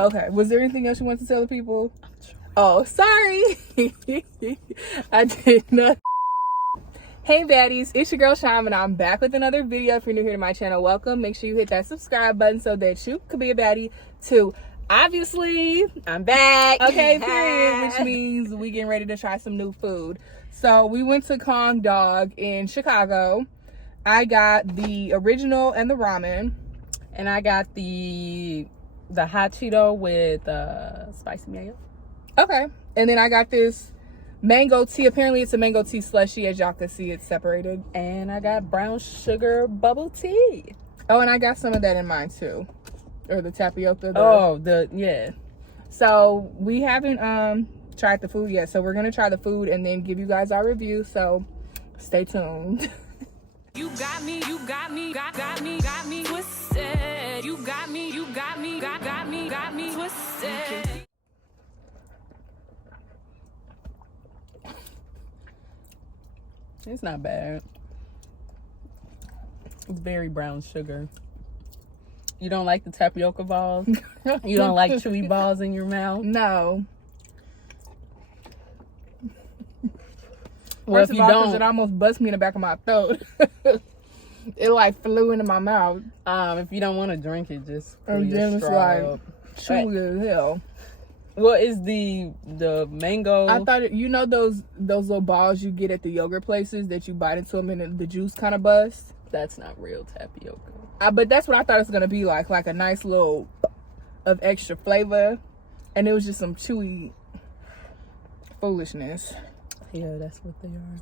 Okay. Was there anything else you want to tell the people? Oh, sorry. I did not. Hey baddies, it's your girl Sham and I'm back with another video. If you're new here to my channel, welcome. Make sure you hit that subscribe button so that you could be a baddie too. Obviously, I'm back. Okay, period, which means we getting ready to try some new food. So we went to Kong Dog in Chicago. I got the original and the ramen. And I got the hot Cheeto with spicy mayo. Okay. And then I got this mango tea. Apparently it's a mango tea slushy. As y'all can see, it's separated. And I got brown sugar bubble tea. Oh, and I got some of that in mine too. Or the tapioca. Yeah. So we haven't tried the food yet. So we're gonna try the food and then give you guys our review. So stay tuned. You got me twisted. You got me twisted. It's not bad. It's very brown sugar. You don't like the tapioca balls? You don't like chewy balls in your mouth? No. Well, First if of you all, 'cause don't, it almost bust me in the back of my throat. It like flew into my mouth. if you don't want to drink it, just pull And your then it's straw like up. chewy as hell. What is the mango? I thought you know those little balls you get at the yogurt places that you bite into them and the juice kind of busts. That's not real tapioca. But that's what I thought it was gonna be like a nice little of extra flavor, and it was just some chewy foolishness. Yeah, that's what they are.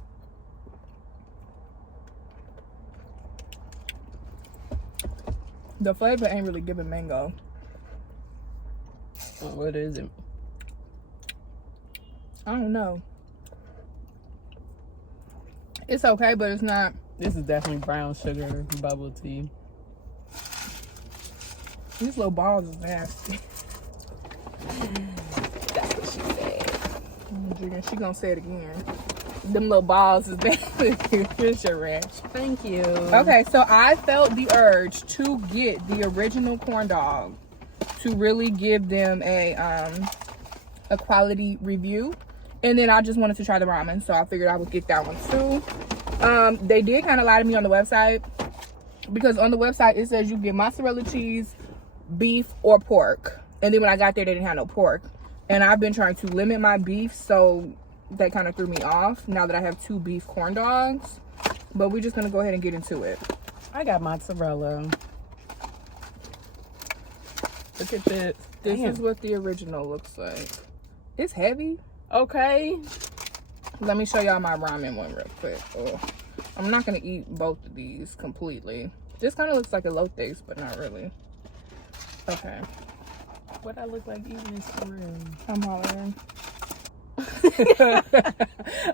The flavor ain't really giving mango. What is it? I don't know. It's okay, but it's not. This is definitely brown sugar bubble tea. These little balls is nasty. That's what she said. She gonna say it again. Them little balls is nasty. It's your ranch. Thank you. Okay, so I felt the urge to get the original corn dog to really give them a quality review, and then I just wanted to try the ramen, so I figured I would get that one too. They did kind of lie to me on the website, because on the website it says you get mozzarella cheese, beef, or pork, and then when I got there they didn't have no pork, and I've been trying to limit my beef, so that kind of threw me off now that I have 2 beef corn dogs. But we're just gonna go ahead and get into it. I got mozzarella. Look at this. This is what the original looks like. It's heavy. Okay. Let me show y'all my ramen one real quick. Oh, I'm not gonna eat both of these completely. This kind of looks like elotes, but not really. Okay. What I look like eating this corn? I'm hollering.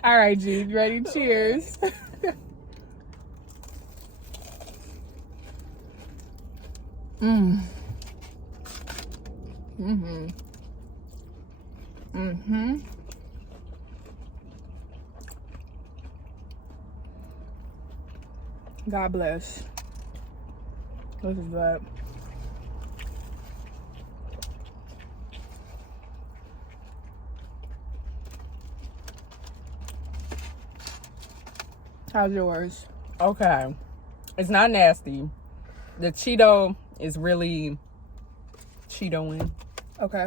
All right, G, you ready? Cheers. God bless. This is good. How's yours? Okay. It's not nasty. The Cheeto is really Cheetoing. Okay.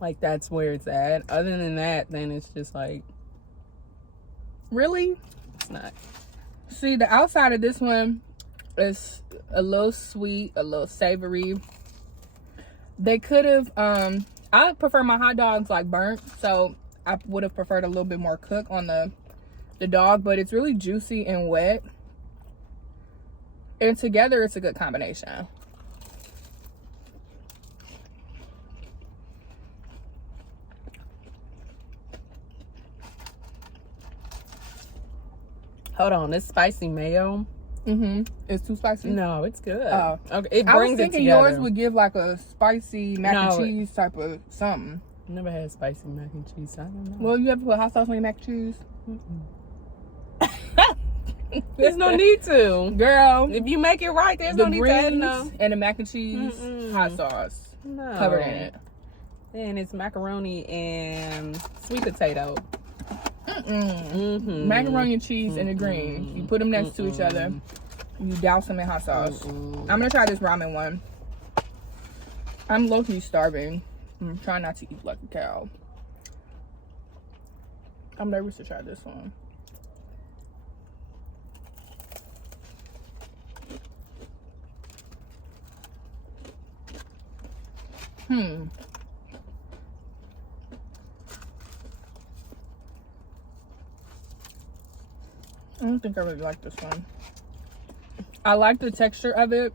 Like, that's where it's at. Other than that, then it's just like, Really? it's not. See, the outside of this one is a little sweet, a little savory. They could have, I prefer my hot dogs like burnt, so I would have preferred a little bit more cook on the dog, but it's really juicy and wet. And together, it's a good combination. Hold on, this spicy mayo. It's too spicy? No, it's good. Oh. Okay, it I was brings it thinking together. yours would give like a spicy mac No, and cheese type of something. Never had spicy mac and cheese. So I don't know. Well, you ever put hot sauce on your mac and cheese? There's no need to. Girl, If you make it right, there's the no need to add greens no. and the mac and cheese hot sauce. No. covered in it. And it's macaroni and sweet potato. Macaroni and cheese and the greens. You put them next to each other. You douse them in hot sauce. I'm gonna try this ramen one. I'm low-key starving. I'm trying not to eat like a cow. I'm nervous to try this one. I don't think I really like this one. I like the texture of it.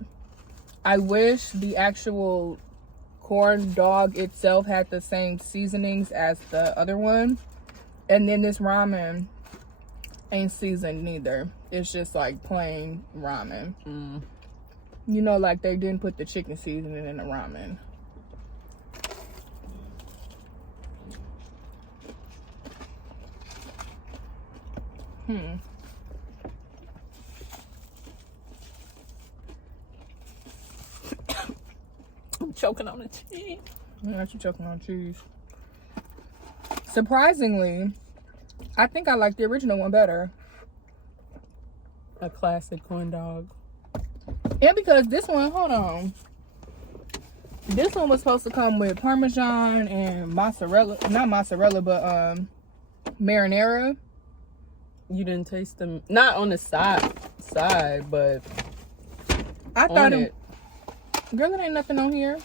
I wish the actual corn dog itself had the same seasonings as the other one. And then this ramen ain't seasoned neither. It's just like plain ramen. You know, like they didn't put the chicken seasoning in the ramen. I'm choking on the cheese. Yeah, you're choking on cheese. Surprisingly, I think I like the original one better. A classic corn dog. And because this one, hold on. This one was supposed to come with Parmesan and mozzarella. Not mozzarella, but marinara. You didn't taste them, not on the side, but I thought it. Girl, it ain't nothing on here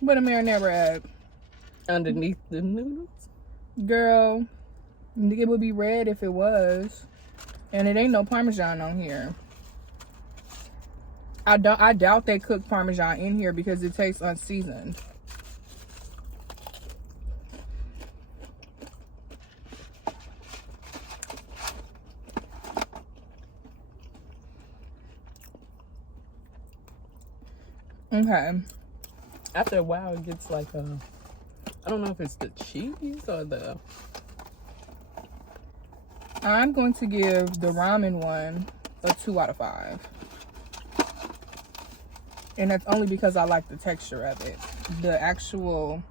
but a marinara at. Underneath the noodles. Girl, it would be red if it was. And it ain't no Parmesan on here. I doubt they cook Parmesan in here because it tastes unseasoned. Okay. After a while, it gets like I don't know if it's the cheese or the. I'm going to give the ramen one a 2 out of 5. And that's only because I like the texture of it. The actual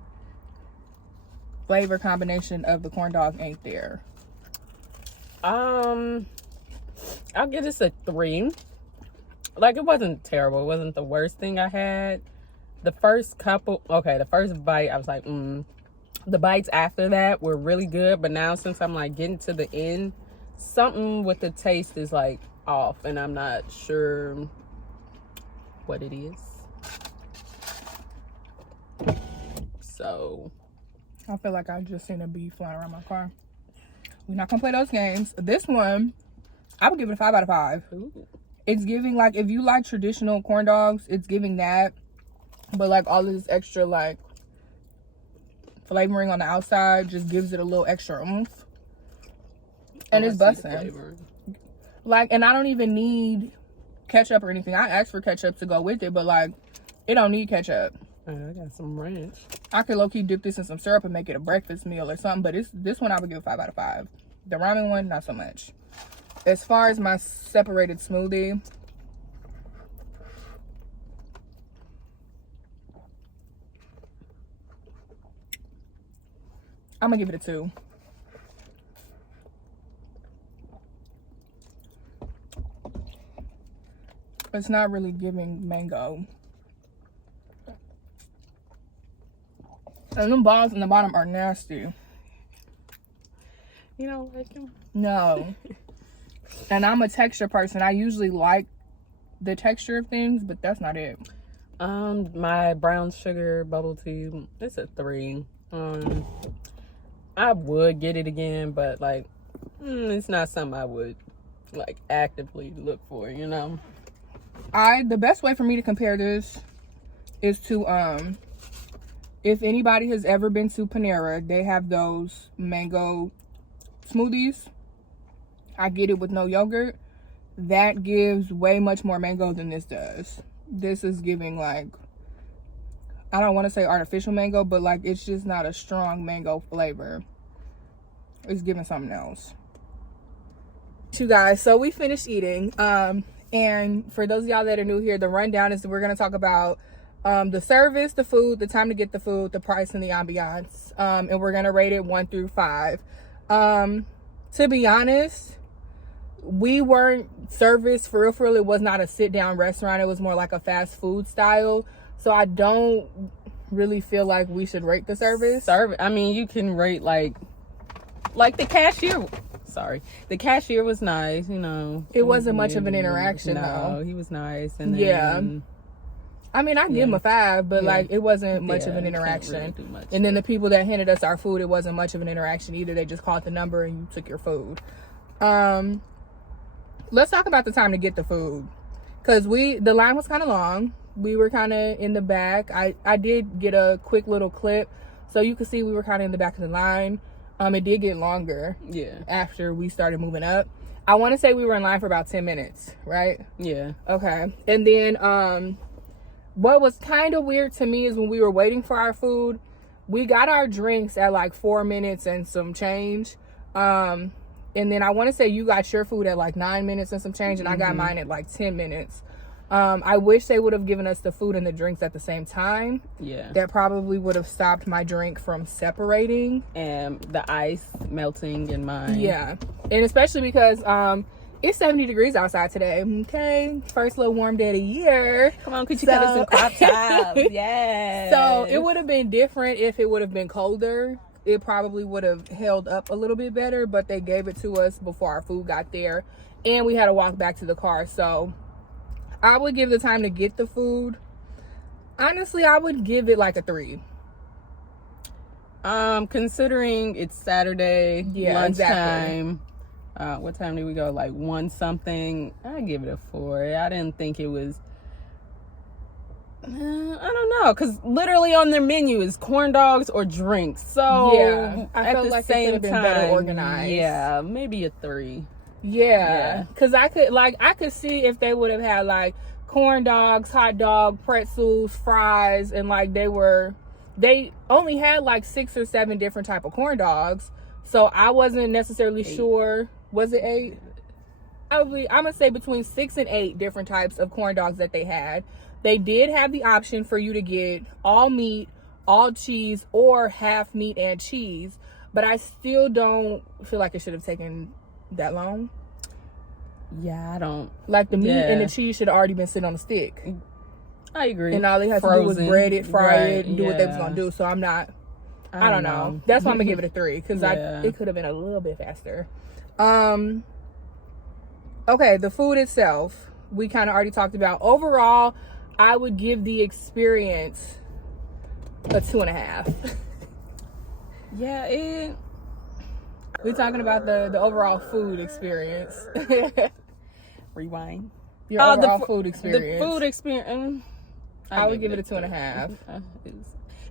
flavor combination of the corn dog ain't there. I'll give this a 3. Like, it wasn't terrible. It wasn't the worst thing I had. The first bite, I was like, The bites after that were really good, but now since I'm like getting to the end, something with the taste is like off, and I'm not sure what it is. So I feel like I just seen a bee flying around my car. We're not gonna play those games. This one, I would give it a 5 out of 5. ooh. It's giving, like, if you like traditional corn dogs, it's giving that. But, like, all of this extra, like, flavoring on the outside just gives it a little extra oomph. And it's busting. Like, and I don't even need ketchup or anything. I asked for ketchup to go with it, but, like, it don't need ketchup. I got some ranch. I could low-key dip this in some syrup and make it a breakfast meal or something, but this one I would give a 5 out of 5. The ramen one, not so much. As far as my separated smoothie, I'm gonna give it a 2. It's not really giving mango. And them balls in the bottom are nasty. You don't like them? No. And I'm a texture person. I usually like the texture of things, but that's not it. My brown sugar bubble tea, it's a 3. I would get it again, but like, it's not something I would like actively look for, you know? The best way for me to compare this is to, if anybody has ever been to Panera, they have those mango smoothies. I get it with no yogurt. That gives way much more mango than this does. This is giving, like, I don't want to say artificial mango, but like it's just not a strong mango flavor. It's giving something else. You guys, so we finished eating. And for those of y'all that are new here, the rundown is we're going to talk about the service, the food, the time to get the food, the price, and the ambiance. And we're gonna rate it 1 through 5. To be honest, we weren't service for real. It was not a sit down restaurant. It was more like a fast food style. So I don't really feel like we should rate the service. I mean, you can rate like the cashier. Sorry, the cashier was nice. You know, it wasn't much of an interaction. No, he was nice. And then, yeah. I mean, I give him a 5, but like it wasn't much of an interaction. Really do much. And then the people that handed us our food, it wasn't much of an interaction either. They just called the number and you took your food. Let's talk about the time to get the food, because the line was kind of long. We were kind of in the back. I did get a quick little clip, so you could see we were kind of in the back of the line. It did get longer. Yeah. After we started moving up, I want to say we were in line for about 10 minutes, right? Yeah. Okay. And then what was kind of weird to me is when we were waiting for our food, we got our drinks at like 4 minutes and some change. And then I want to say you got your food at like 9 minutes and some change, and I got mine at like 10 minutes. I wish they would have given us the food and the drinks at the same time. Yeah. That probably would have stopped my drink from separating. And the ice melting in mine. Yeah. And especially because it's 70 degrees outside today. Okay. First little warm day of the year. Come on, could you cut us in crop tops? Yes. So it would have been different if it would have been colder. It probably would have held up a little bit better, but they gave it to us before our food got there. And we had to walk back to the car. So I would give the time to get the food. Honestly, I would give it like a 3. Considering it's Saturday, lunchtime. Exactly. What time did we go? Like 1 something. I give it a 4. I didn't think it was. I don't know, because literally on their menu is corn dogs or drinks. So yeah, I felt like it could have been better organized. Yeah, maybe a 3. Yeah, because I could see if they would have had like corn dogs, hot dog, pretzels, fries, and like they only had like 6 or 7 different type of corn dogs. So I wasn't necessarily 8. sure. Was it 8? I'm gonna say between 6 and 8 different types of corn dogs that they had. They did have the option for you to get all meat, all cheese, or half meat and cheese, but I still don't feel like it should have taken that long. Yeah, I don't like the meat and the cheese should have already been sitting on the stick. I agree. And all they had to do was bread it, fry it, and do what they was gonna do. So I don't know. That's why I'm gonna give it a 3, because it could have been a little bit faster. Okay, the food itself we kind of already talked about. Overall, I would give the experience a 2.5. Yeah, we're talking about the overall food experience. Rewind. Your overall food experience. The food experience. I would give it a 2.5.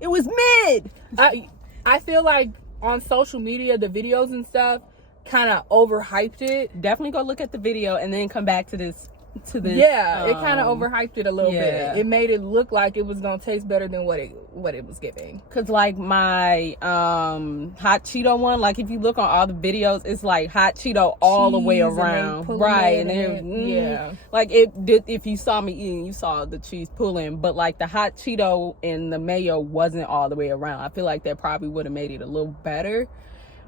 It was mid. I feel like on social media, the videos and stuff kind of overhyped it. Definitely go look at the video and then come back to this. Yeah, it kind of overhyped it a little bit. It made it look like it was gonna taste better than what it was giving. Cause like my hot Cheeto one, like if you look on all the videos, it's like hot Cheeto all the way around, right? And then like it did. If you saw me eating, you saw the cheese pulling, but like the hot Cheeto and the mayo wasn't all the way around. I feel like that probably would have made it a little better.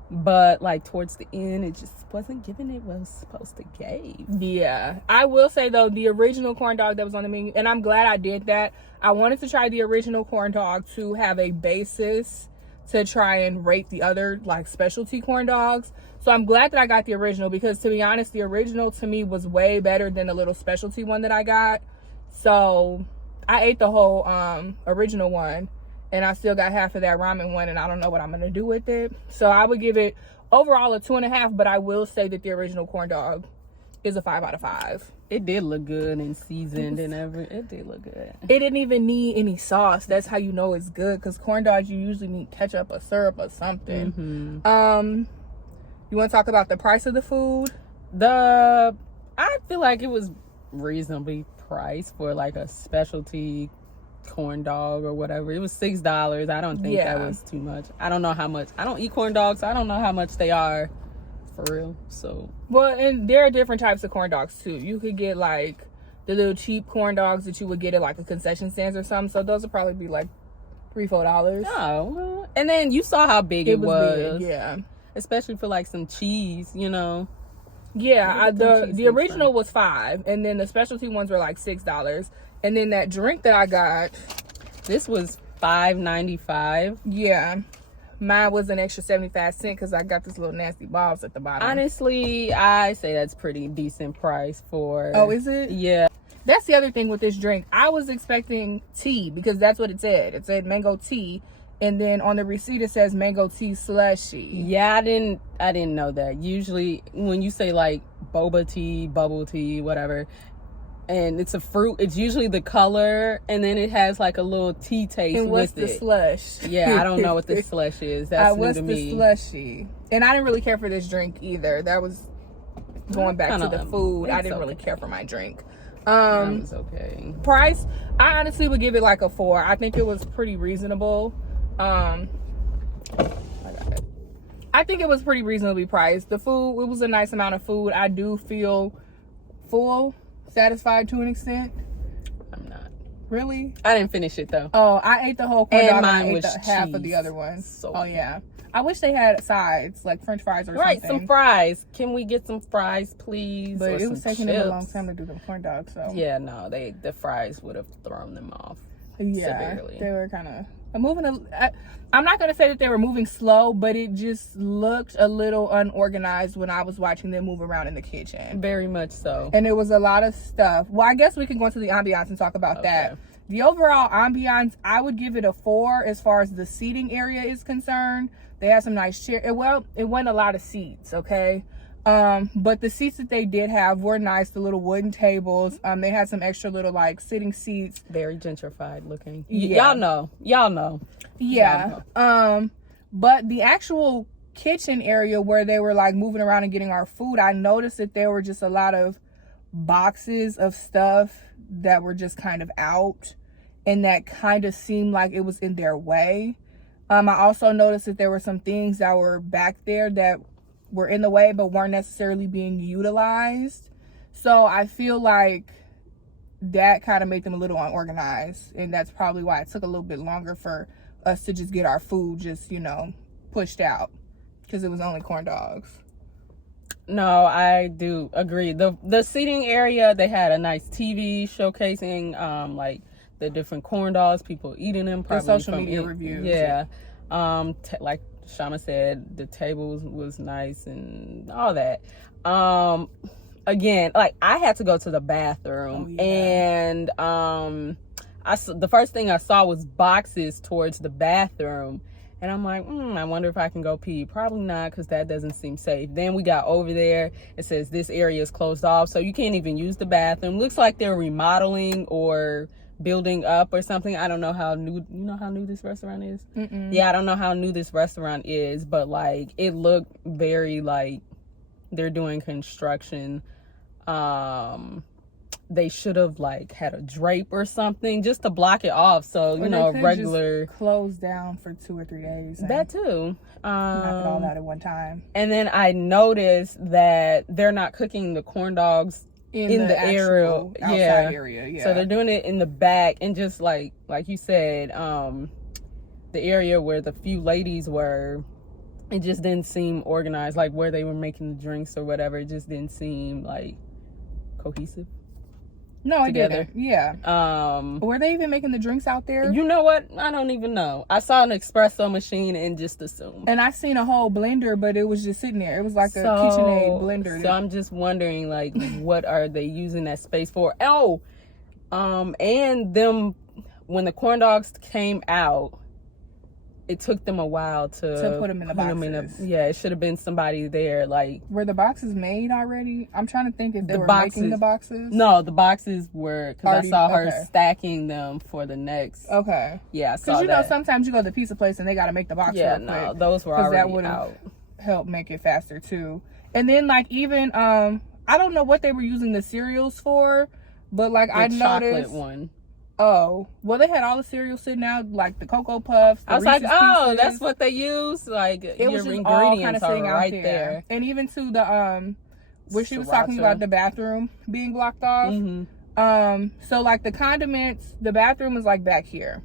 But like towards the end, it just wasn't giving it what it was supposed to give. Yeah, I will say though, the original corn dog that was on the menu, and I'm glad I did that. I wanted to try the original corn dog to have a basis to try and rate the other like specialty corn dogs. So I'm glad that I got the original, because to be honest, the original to me was way better than the little specialty one that I got. So I ate the whole original one. And I still got half of that ramen one, and I don't know what I'm going to do with it. So I would give it overall a 2.5, but I will say that the original corn dog is a 5 out of 5. It did look good and seasoned and everything. It did look good. It didn't even need any sauce. That's how you know it's good, because corn dogs, you usually need ketchup or syrup or something. Mm-hmm. You want to talk about the price of the food? I feel like it was reasonably priced for like a specialty corn dog or whatever. It was $6. I don't think that was too much. I don't know how much. I don't eat corn dogs, so I don't know how much they are for real. So well, and there are different types of corn dogs too. You could get like the little cheap corn dogs that you would get at like a concession stands or something. So those would probably be like $3-4. Oh, well, and then you saw how big it was. Big, yeah. Especially for like some cheese, you know. Yeah, the original was $5, and then the specialty ones were like $6. And then that drink that I got, this was $5.95. Yeah, mine was an extra 75 cents because I got this little nasty balls at the bottom. Honestly, I say that's pretty decent price for. Oh, is it? Yeah. That's the other thing with this drink. I was expecting tea because that's what it said. It said mango tea, and then on the receipt it says mango tea slushy. Yeah, I didn't know that. Usually when you say like boba tea, bubble tea, whatever, and it's a fruit, it's usually the color, and then it has like a little tea taste and what's with it. The slush? Yeah, I don't know what the slush is. That's new to me. What's the slushy? And I didn't really care for this drink either. That was going back to the food. I didn't really care for my drink. That was okay. Price, I honestly would give it like a 4. I think it was pretty reasonable. I think it was pretty reasonably priced. The food, it was a nice amount of food. I do feel full, satisfied to an extent. I'm not. Really? I didn't finish it though. Oh, I ate the whole corn dog. Mine I ate was half of the other one. Oh yeah. I wish they had sides, like French fries or something. Right, some fries. Can we get some fries, please? But or it was taking chips? them a long time to do the corn dogs, so. Yeah, no, the fries would have thrown them off. Yeah, severely. They were kind of moving. I'm not going to say that they were moving slow, but it just looked a little unorganized when I was watching them move around in the kitchen. Very much so. And there was a lot of stuff. Well, I guess we can go into the ambiance and talk about that. The overall ambiance, I would give it a 4 as far as the seating area is concerned. They had some nice chairs. Well, it wasn't a lot of seats, okay? But the seats that they did have were nice, the little wooden tables. They had some extra little like sitting seats. Very gentrified looking. Yeah. Y'all know. Yeah. But the actual kitchen area where they were like moving around and getting our food, I noticed that there were just a lot of boxes of stuff that were just kind of out, and that kind of seemed like it was in their way. I also noticed that there were some things that were back there that were in the way but weren't necessarily being utilized. So I feel like that kind of made them a little unorganized, and that's probably why it took a little bit longer for us to just get our food just, you know, pushed out, because it was only corn dogs. No, I do agree. The seating area, they had a nice TV showcasing like the different corn dogs, people eating them, probably the social media reviews. Yeah. Like Shama said, the tables was nice and all that. Again, like I had to go to the bathroom, and the first thing I saw was boxes towards the bathroom, and I'm like, I wonder if I can go pee. Probably not, because that doesn't seem safe. Then we got over there, it says this area is closed off, so you can't even use the bathroom. Looks like they're remodeling or building up or something. I don't know how new, you know how new this restaurant is? Mm-mm. Yeah, I don't know how new this restaurant is, but like it looked very like they're doing construction. They should have like had a drape or something just to block it off, so you know, regular just closed down for 2 or 3 days. That too. Knock it all out at one time. And then I noticed that they're not cooking the corn dogs in the area, outside area. Yeah. So they're doing it in the back, and just like you said, the area where the few ladies were, it just didn't seem organized. Like where they were making the drinks or whatever, it just didn't seem like cohesive. No, it together. didn't. Yeah. Were they even making the drinks out there? You know what? I don't even know. I saw an espresso machine and just assumed. And I seen a whole blender, but it was just sitting there. It was like a KitchenAid blender. So I'm just wondering, like, what are they using that space for? Oh, and them, when the corn dogs came out, it took them a while to put them in the boxes. Yeah, it should have been somebody there. Like, were the boxes made already? I'm trying to think if they were making the boxes. No, the boxes were, because I saw her stacking them for the next. Okay. Yeah, I saw that. Because you know sometimes you go to the pizza place and they got to make the box. Yeah, real quick, those were already that would out. Help make it faster too. And then like even I don't know what they were using the cereals for, but like I noticed chocolate one. Oh, well, they had all the cereals sitting out, like the Cocoa Puffs. I was Reese's like, oh, Pieces. That's what they use. Like, it your was just ingredients all are right out there. And even to the where she was talking about the bathroom being blocked off. Mm-hmm. So like the condiments, the bathroom was like back here.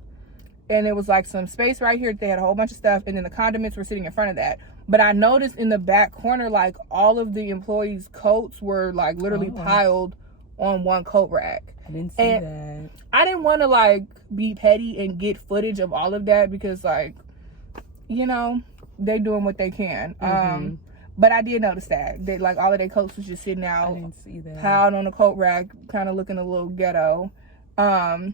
And it was like some space right here. They had a whole bunch of stuff. And then the condiments were sitting in front of that. But I noticed in the back corner, like all of the employees' coats were like literally piled on one coat rack. I didn't see that. I didn't want to like be petty and get footage of all of that because like, you know, they doing what they can. But I did notice that. They like all of their coats was just sitting out. I didn't see that. Piled on the coat rack, kind of looking a little ghetto. And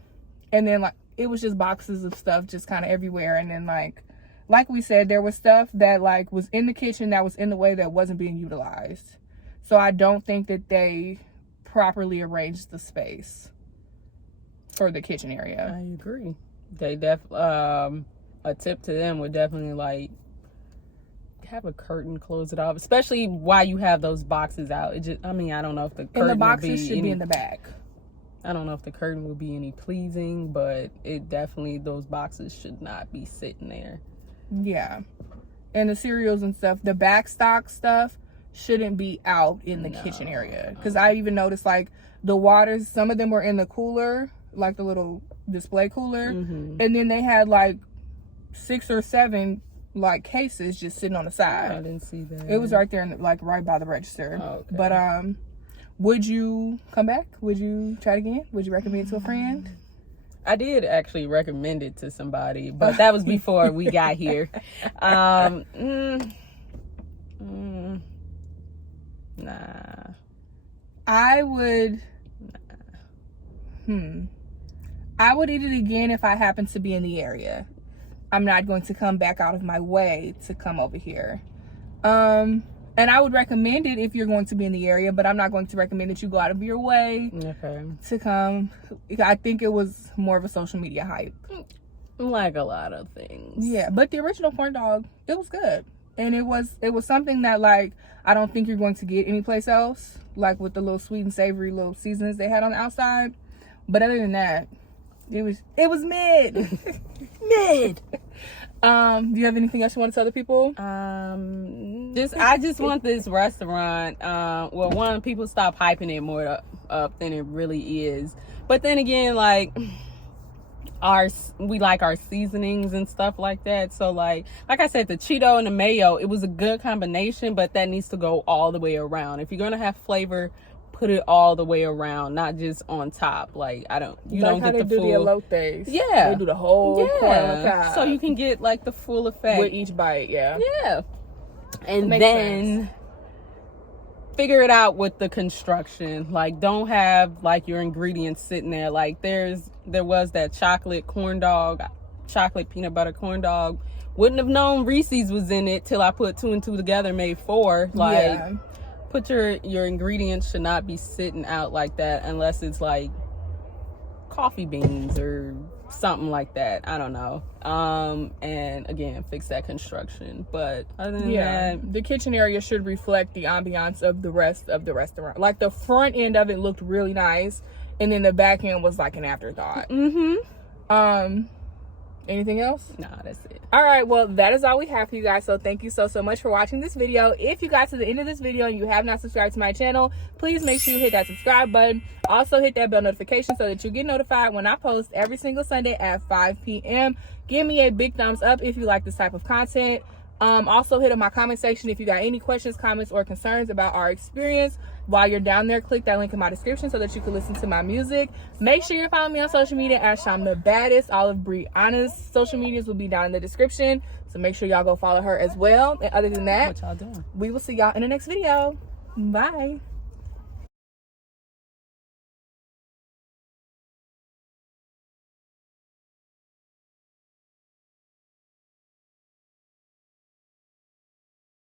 then like it was just boxes of stuff just kind of everywhere. And then like we said, there was stuff that like was in the kitchen that was in the way that wasn't being utilized. So I don't think that they properly arranged the space for the kitchen area. I agree. They a tip to them would definitely like have a curtain, close it off, especially while you have those boxes out. It just, I mean, I don't know if the curtain and the boxes should be be in the back. I don't know if the curtain would be any pleasing, but it definitely, those boxes should not be sitting there. Yeah. And the cereals and stuff, the back stock stuff shouldn't be out in the kitchen area. Because I even noticed like the waters, some of them were in the cooler, like the little display cooler. And then they had like 6 or 7 like cases just sitting on the side. I didn't see that. It was right there, like right by the register. Okay. But would you come back? Would you try it again? Would you recommend it to a friend? I did actually recommend it to somebody, but that was before we got here. Nah. I would. I would eat it again if I happened to be in the area. I'm not going to come back out of my way to come over here. And I would recommend it if you're going to be in the area, but I'm not going to recommend that you go out of your way to come. I think it was more of a social media hype. Like a lot of things. Yeah, but the original corn dog, it was good. And it was something that like I don't think you're going to get anyplace else, like with the little sweet and savory little seasonings they had on the outside. But other than that, it was mid. Mid. Do you have anything else you want to tell the people? I just want this restaurant. Well, one, people stop hyping it more up than it really is. But then again, like we like our seasonings and stuff like that. So like I said, the Cheeto and the mayo, it was a good combination, but that needs to go all the way around. If you're gonna have flavor, put it all the way around, not just on top. Like you don't get the full. The elotes. Yeah, they do the whole corn on top, so you can get like the full effect with each bite. Yeah. And then figure it out with the construction. Like don't have like your ingredients sitting there. Like there was that chocolate peanut butter corn dog. Wouldn't have known Reese's was in it till I put 2 and 2 together, made 4. Like put your ingredients should not be sitting out like that unless it's like coffee beans or something like that. I don't know. And again, fix that construction. But other than that, the kitchen area should reflect the ambiance of the rest of the restaurant. Like the front end of it looked really nice, and then the back end was like an afterthought. Anything else? No, that's it. All right, well, that is all we have for you guys. So thank you so much for watching this video. If you got to the end of this video and you have not subscribed to my channel, please make sure you hit that subscribe button. Also hit that bell notification so that you get notified when I post every single Sunday at 5 p.m. Give me a big thumbs up if you like this type of content. Also hit up my comment section if you got any questions, comments, or concerns about our experience. While you're down there, click that link in my description so that you can listen to my music. Make sure you're following me on social media at Sham the Baddest. All of Brianna's social medias will be down in the description, so make sure y'all go follow her as well. And other than that, what y'all doing? We will see y'all in the next video. Bye.